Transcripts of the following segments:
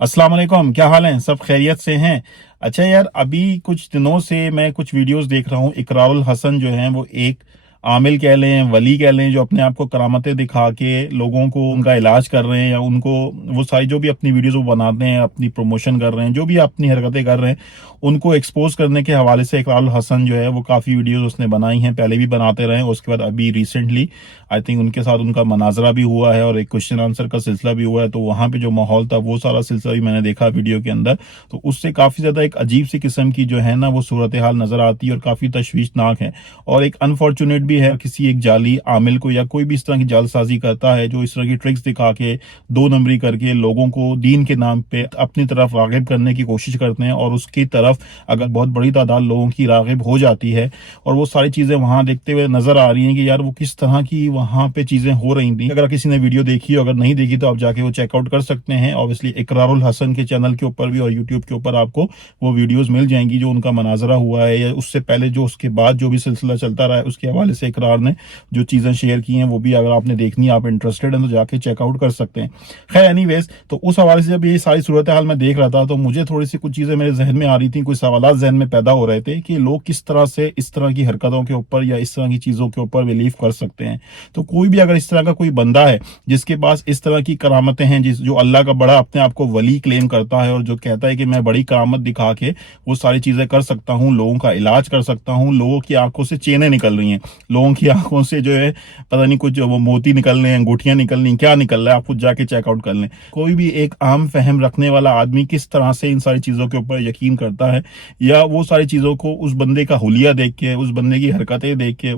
अस्सलाम वालेकुम, क्या हाल है? सब खैरियत से हैं? अच्छा यार, अभी कुछ दिनों से मैं कुछ वीडियोस देख रहा हूँ। इकरारुल हसन जो हैं वो एक आमिल कह लें, वली कह लें, जो अपने आप को करामतें दिखा के लोगों को उनका इलाज कर रहे हैं, या उनको वो सारी जो भी अपनी वीडियोस वो बनाते हैं, अपनी प्रमोशन कर रहे हैं, जो भी अपनी हरकतें कर रहे हैं, उनको एक्सपोज करने के हवाले से इकरारुल हसन जो है वो काफ़ी वीडियोस उसने बनाई हैं। पहले भी बनाते रहे, उसके बाद अभी रिसेंटली आई थिंक उनके साथ उनका मनाजरा भी हुआ है और एक क्वेश्चन आंसर का सिलसिला भी हुआ है। तो वहाँ पे जो माहौल था वो सारा सिलसिला भी मैंने देखा वीडियो के अंदर। तो उससे काफ़ी ज़्यादा एक अजीब सी किस्म की जो है ना वो सूरत हाल नज़र आती है और काफ़ी तशवीशनाक है। और एक अनफॉर्चुनेट भी है, किसी एक जाली आमिल को या कोई भी इस तरह की जालसाजी करता है जो इस तरह की ट्रिक्स दिखा के, दो नंबरी करके लोगों को दीन के नाम पे अपनी तरफ रागिब करने की कोशिश करते हैं। और उसकी तरफ अगर बहुत बड़ी तादाद लोगों की रागिब हो जाती है और वो सारी चीज़ें वहाँ देखते हुए नज़र आ रही हैं कि यार वो किस तरह की वहाँ पे चीज़ें हो रही थी। अगर किसी ने वीडियो देखी हो, अगर नहीं देखी तो आप जाके वो चेकआउट कर सकते हैं। ऑब्वियसली इकरारुल हसन के चैनल के ऊपर भी और यूट्यूब के ऊपर आपको वो वीडियोस मिल जाएंगी जो उनका मनाजरा हुआ है, या उससे पहले जो उसके बाद जो भी सिलसिला चलता रहा है उसके हवाले से इकरार ने जो चीज़ें शेयर की हैं वो भी अगर आपने देखनी है, आप इंटरेस्टेड हैं तो जाके चेकआउट कर सकते हैं। खैर एनीवेज, तो उस हवाले से जब ये सारी सूरत हाल मैं देख रहा था तो मुझे थोड़ी सी कुछ चीज़ें मेरे जहन में आ रही थी, कुछ सवाल जहन में पैदा हो रहे थे कि लोग किस तरह से इस तरह की हरकतों के ऊपर या इस तरह की चीज़ों के ऊपर बिलीव कर सकते हैं। तो कोई भी अगर इस तरह का कोई बंदा है जिसके पास इस तरह की करामतें हैं, जो अल्लाह का बड़ा अपने आप को वली क्लेम करता है और जो कहता है कि मैं बड़ी करामत दिखा के वो सारी चीज़ें कर सकता हूँ, लोगों का इलाज कर सकता हूँ, लोगों की आंखों से चेनें निकल रही हैं, लोगों की आंखों से जो है पता नहीं कुछ वो मोती निकल रहे हैं, अंगूठियां निकल रही हैं, क्या निकल रहा है आप खुद जाके चेकआउट कर लें। कोई भी एक आम फहम रखने वाला आदमी किस तरह से इन सारी चीज़ों के ऊपर यकीन करता है, या वो सारी चीज़ों को उस बंदे का हुलिया देख के, उस बंदे की हरकतें देख के,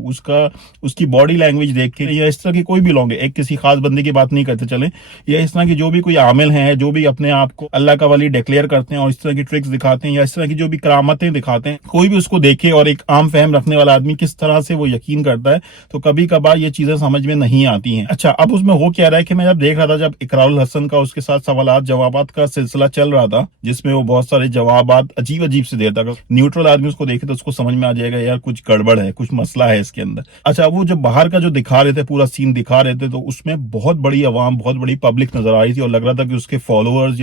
उसकी बॉडी लैंग्वेज देख के, या इस तरह की कोई भी लोग, एक किसी खास बंदे की बात नहीं करते चले, या इस तरह की जो भी कोई आमिल हैं जो भी अपने आप को अल्लाह का वली डिक्लेयर करते हैं और इस तरह की ट्रिक्स दिखाते हैं या इस तरह की जो भी करामतें दिखाते हैं, कोई भी उसको देखे और एक आम फहम रखने वाला आदमी किस तरह से वो यकीन करता है, तो कभी कभार ये चीजें समझ में नहीं आती हैं। अच्छा, अब उसमें हो क्या रहा है कि मैं जब देख रहा था, जब इकरारुल हसन का उसके साथ सवालात जवाबात का सिलसिला चल रहा था, जिसमें वो बहुत सारे जवाबात अजीब अजीब से देता था, न्यूट्रल आदमी उसको देखे तो उसको समझ में आ जाएगा यार कुछ गड़बड़ है, कुछ मसला है इसके अंदर। अच्छा, वो जब बाहर का जो दिखा रहे थे, पूरा सीन दिखा रहे थे, तो उसमें बहुत बड़ी आवाम, बहुत बड़ी पब्लिक नजर आ रही थी और लग रहा था कि उसके फॉलोअर्स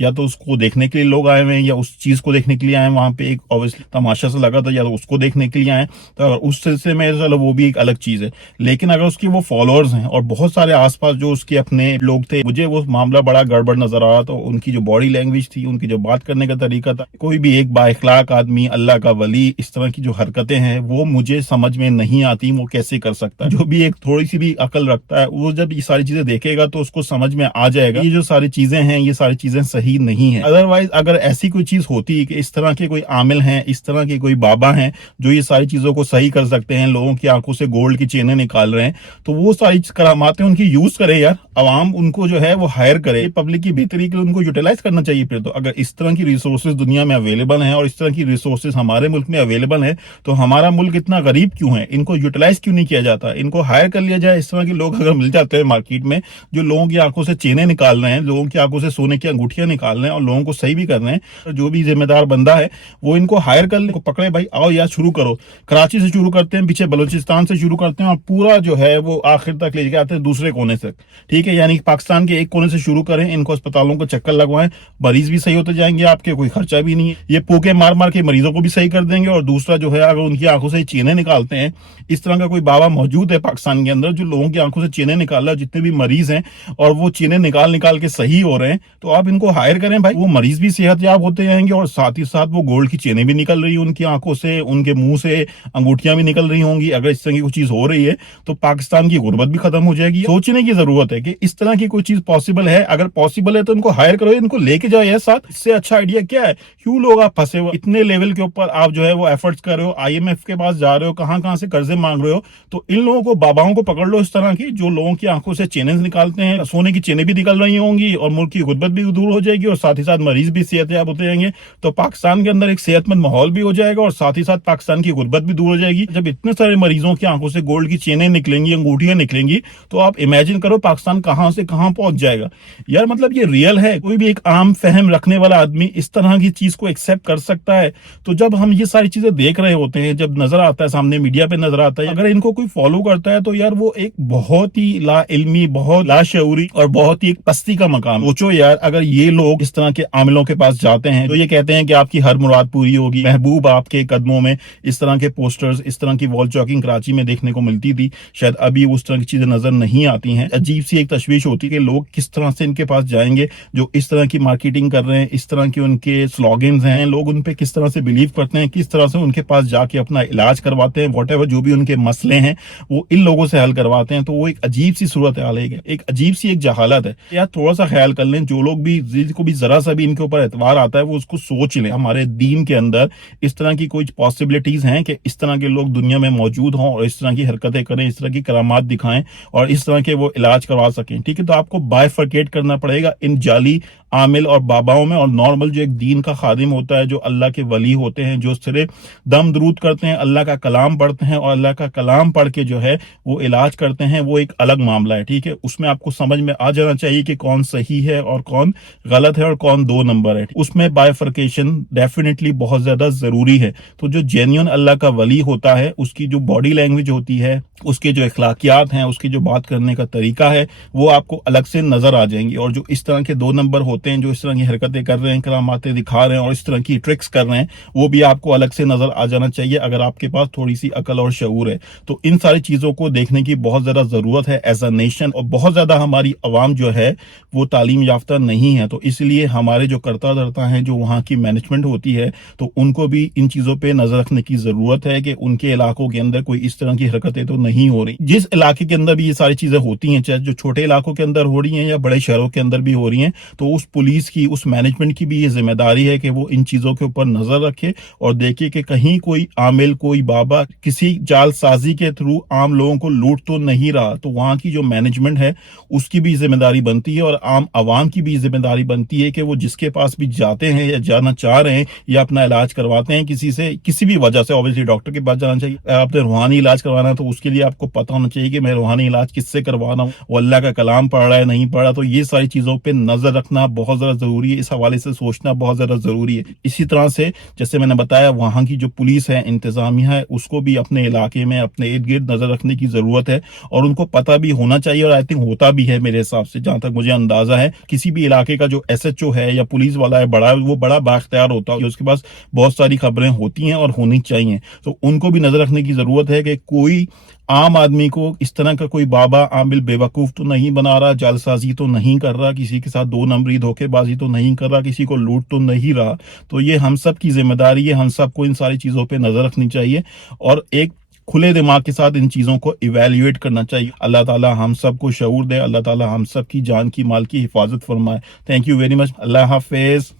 या तो उसको देखने के लिए लोग आए हुए हैं या उस चीज को देखने के लिए आए हैं। वहां पे एक ऑब्वियसली तमाशा सा लगा था, या तो उसको देखने के लिए आए, तो उस सिलसिले में चलो वो भी एक अलग चीज है। लेकिन अगर उसके वो फॉलोअर्स हैं और बहुत सारे आसपास जो उसके अपने लोग थे, मुझे वो मामला बड़ा गड़बड़ नजर आ रहा था। उनकी जो बॉडी लैंग्वेज थी, उनकी जो बात करने का तरीका था, कोई भी एक बाइखलाक आदमी, अल्लाह का वली, इस तरह की जो हरकतें हैं वो मुझे समझ में नहीं आती वो कैसे कर सकता है। जो भी एक थोड़ी सी भी अकल रखता है वो जब ये सारी चीजें देखेगा तो उसको समझ में आ जाएगा ये जो सारी चीजें हैं, ये सारी चीजें सही नहीं है। अदरवाइज अगर ऐसी कोई चीज होती कि इस तरह के कोई आमिल हैं, इस तरह के कोई बाबा हैं जो ये सारी चीजों को सही कर सकते हैं, लोगों की आंखों से गोल्ड की चेनें निकाल रहे हैं, तो वो सारी करामातें उनकी यूज करे यार, अवाम उनको जो है वो हायर करे, पब्लिक की बेहतरी के लिए उनको यूटिलाइज करना चाहिए। फिर तो अगर इस तरह की रिसोर्सेज दुनिया में अवेलेबल हैं और इस तरह की रिसोर्सेज हमारे मुल्क में अवेलेबल है, तो हमारा मुल्क इतना गरीब क्यों है? इनको यूटिलाइज क्यों नहीं किया जाता? इनको हायर कर लिया जाए। इस तरह के लोग अगर मिल जाते हैं मार्केट में जो लोगों की आंखों से चेनें निकाल रहे हैं, लोगों की आंखों से सोने की अंगूठियां निकाल रहे हैं और लोगों को सही भी कर रहे हैं, तो जो भी जिम्मेदार बंदा है वो इनको हायर कर ले, पकड़े, भाई आओ यार शुरू करो। कराची से शुरू करते हैं, पीछे बलूचिस्तान से शुरू करते हैं और पूरा जो है वो आखिर तक लेके आते हैं दूसरे कोने तक, ठीक है? यानी पाकिस्तान के एक कोने से शुरू करें, इनको अस्पतालों को चक्कर लगवाएं, मरीज भी सही होते जाएंगे, आपके कोई खर्चा भी नहीं है, ये पोके मार मार के मरीजों को भी सही कर देंगे। और दूसरा जो है, अगर उनकी आंखों से चेनें निकालते हैं, इस तरह का कोई बाबा मौजूद है पाकिस्तान के अंदर जो लोगों की आंखों से चेनें निकाल रहा है, जितने भी मरीज हैं और वो चेनें निकाल निकाल के सही हो रहे हैं, तो आप इनको हायर करें भाई। वो मरीज भी सेहतयाब होते जाएंगे और साथ ही साथ वो गोल्ड की चेनें भी निकल रही है उनकी आंखों से, उनके मुंह से अंगूठियां भी निकल रही होंगी। अगर इस तरह की कुछ चीज हो रही है तो पाकिस्तान की गुर्बत भी खत्म हो जाएगी। सोचने की जरूरत है कि इस तरह की कोई चीज पॉसिबल है। अगर पॉसिबल है तो इनको हायर करो, इनको लेके जाओ यार साथ। इससे अच्छा आइडिया क्या है? क्यों लोग आप फंसे हुए इतने लेवल के ऊपर, आप जो है वो एफर्ट्स कर रहे हो, IMF के पास जा रहे हो, कहां कहां से कर्जे मांग रहे हो, तो इन लोगों को, बाबाओं को पकड़ लो इस तरह की, जो लोगों की आंखों से चेनें निकालते हैं, सोने की चेनें भी निकल रही होंगी और मुल्क की गुर्बत भी दूर हो जाएगी और साथ ही साथ मरीज भी सेहतयाब होते जाएंगे। तो पाकिस्तान के अंदर एक सेहतमंद माहौल भी हो जाएगा और साथ ही साथ पाकिस्तान की गुर्बत भी दूर हो जाएगी। जब इतने सारे सारे मरीजों की आंखों से गोल्ड की चेनें निकलेंगी, अंगूठियां निकलेंगी, तो आप इमेजिन करो पाकिस्तान कहां से कहां पहुंच जाएगा। यार मतलब ये रियल है, कोई भी एक आम फहम रखने वाला आदमी इस तरह की चीज को एक्सेप्ट कर सकता है? तो जब हम ये सारी चीजें देख रहे होते हैं, जब नजर आता है सामने, मीडिया पे नजर आता है, अगर इनको कोई फॉलो करता है तो यार वो एक बहुत ही ला इल्मी, बहुत लाशऊरी और बहुत ही एक पस्ती का मकाम। सोचो यार, अगर ये लोग इस तरह के आमिलों के पास जाते हैं तो ये कहते हैं कि आपकी हर मुराद पूरी होगी, महबूब आपके कदमों में, इस तरह के पोस्टर्स, इस तरह की वॉल चॉकिंग कराची में देखने को मिलती थी, शायद अभी उस तरह की चीजें नजर नहीं आती हैं। अजीब सी एक तशवीश होती है कि लोग किस तरह से इनके पास जाएंगे, जो इस तरह की मार्केटिंग कर रहे हैं, इस तरह के उनके स्लोगन्स हैं, लोग उन पे किस तरह से बिलीव करते हैं, किस तरह से उनके पास जाके अपना इलाज करवाते हैं, व्हाटएवर जो भी उनके मसले हैं वो इन लोगों से हल करवाते हैं। तो वो एक अजीब सी सूरत हाल है, एक अजीब सी एक जहालत है। यार थोड़ा सा ख्याल कर लें, जो लोग भी, जिनको भी जरा सा भी इनके ऊपर एतबार आता है वो उसको सोच लें, हमारे दीन के अंदर इस तरह की कोई पॉसिबिलिटीज हैं कि इस तरह के लोग दुनिया में मौजूद हों और इस तरह की हरकतें करें, इस तरह की करामात दिखाएं और इस तरह के वो इलाज करवा सकें। ठीक है, तो आपको बाइफरकेट करना पड़ेगा इन जाली आमिल और बाबाओं में और नॉर्मल जो एक दीन का खादिम होता है, जो अल्लाह के वली होते हैं, जो सिर्फ दम दरूद करते हैं, अल्लाह का कलाम पढ़ते हैं और अल्लाह का कलाम पढ़ के जो है वो इलाज करते हैं, वो एक अलग मामला है। ठीक है, उसमें आपको समझ में आ जाना चाहिए कि कौन सही है और कौन गलत है और कौन दो नंबर है। उसमें बाइफरकेशन डेफिनेटली बहुत ज्यादा जरूरी है। तो जो जेन्युइन अल्लाह का वली होता है, उसकी जो बॉडी लैंग्वेज होती है, उसके जो इखलाकियात हैं, उसकी जो बात करने का तरीका है, वो आपको अलग से नजर आ जाएंगी। और जो इस तरह के दो नंबर होते हैं, जो इस तरह की हरकतें कर रहे हैं, करामातें दिखा रहे हैं और इस तरह की ट्रिक्स कर रहे हैं, वो भी आपको अलग से नजर आ जाना चाहिए अगर आपके पास थोड़ी सी अकल और शऊर है। तो इन सारी चीजों को देखने की बहुत ज्यादा जरूरत है एज अ नेशन। और बहुत ज्यादा हमारी अवाम जो है वो तालीम याफ्ता नहीं है, तो इसलिए हमारे जो करता धरता है, जो वहाँ की मैनेजमेंट होती है, तो उनको भी इन चीजों पर नजर रखने की जरूरत है कि उनके इलाकों के अंदर कोई इस तरह की हरकतें तो नहीं हो रही। जिस इलाके के अंदर भी ये सारी चीजें होती हैं, चाहे जो छोटे इलाकों के अंदर हो रही हैं या बड़े शहरों के अंदर भी हो रही हैं, तो उस पुलिस की, उस मैनेजमेंट की भी ये जिम्मेदारी है कि वो इन चीजों के ऊपर नजर रखे और देखे कि कहीं कोई आमिल, कोई बाबा किसी जालसाजी के थ्रू आम लोगों को लूट तो नहीं रहा। तो वहां की जो मैनेजमेंट है उसकी भी जिम्मेदारी बनती है और आम आवाम की भी जिम्मेदारी बनती है कि वो जिसके पास भी जाते हैं या जाना चाह रहे हैं या अपना इलाज करवाते हैं किसी से, किसी भी वजह से, ऑब्वियसली डॉक्टर के पास जाना चाहिए। आपने रूहानी इलाज करवाना है तो उसके लिए आपको पता होना चाहिए कि मैं रूहानी इलाज किससे करवा रहा हूँ, वो अल्लाह का कलाम पढ़ रहा है नहीं पढ़ रहा। तो ये सारी चीजों पे नजर रखना बहुत ज्यादा जरूरी है, इस हवाले से सोचना बहुत ज्यादा जरूरी है। इसी तरह से जैसे मैंने बताया, वहां की जो पुलिस है, इंतजामिया है, उसको भी अपने इलाके में, अपने इर्द गिर्द नजर रखने की जरूरत है और उनको पता भी होना चाहिए और आई थिंक होता भी है मेरे हिसाब से, जहां तक मुझे अंदाजा है। किसी भी इलाके का जो SHO है या पुलिस वाला है बड़ा, वो बड़ा बाख्तियार होता है, उसके पास बहुत सारी खबरें होती हैं और होनी चाहिए। तो उनको भी नजर रखने की जरूरत है कि कोई आम आदमी को इस तरह का कोई बाबा आमिल बेवकूफ तो नहीं बना रहा, जालसाजी तो नहीं कर रहा, किसी के साथ दो नंबरी धोखेबाजी तो नहीं कर रहा, किसी को लूट तो नहीं रहा। तो ये हम सब की जिम्मेदारी है, हम सबको इन सारी चीजों पे नजर रखनी चाहिए और एक खुले दिमाग के साथ इन चीजों को इवेल्युएट करना चाहिए। अल्लाह ताला हम सबको शऊर दे, अल्लाह ताला हम सब की जान की, माल की हिफाजत फरमाए। Thank you very much. Allah Hafiz.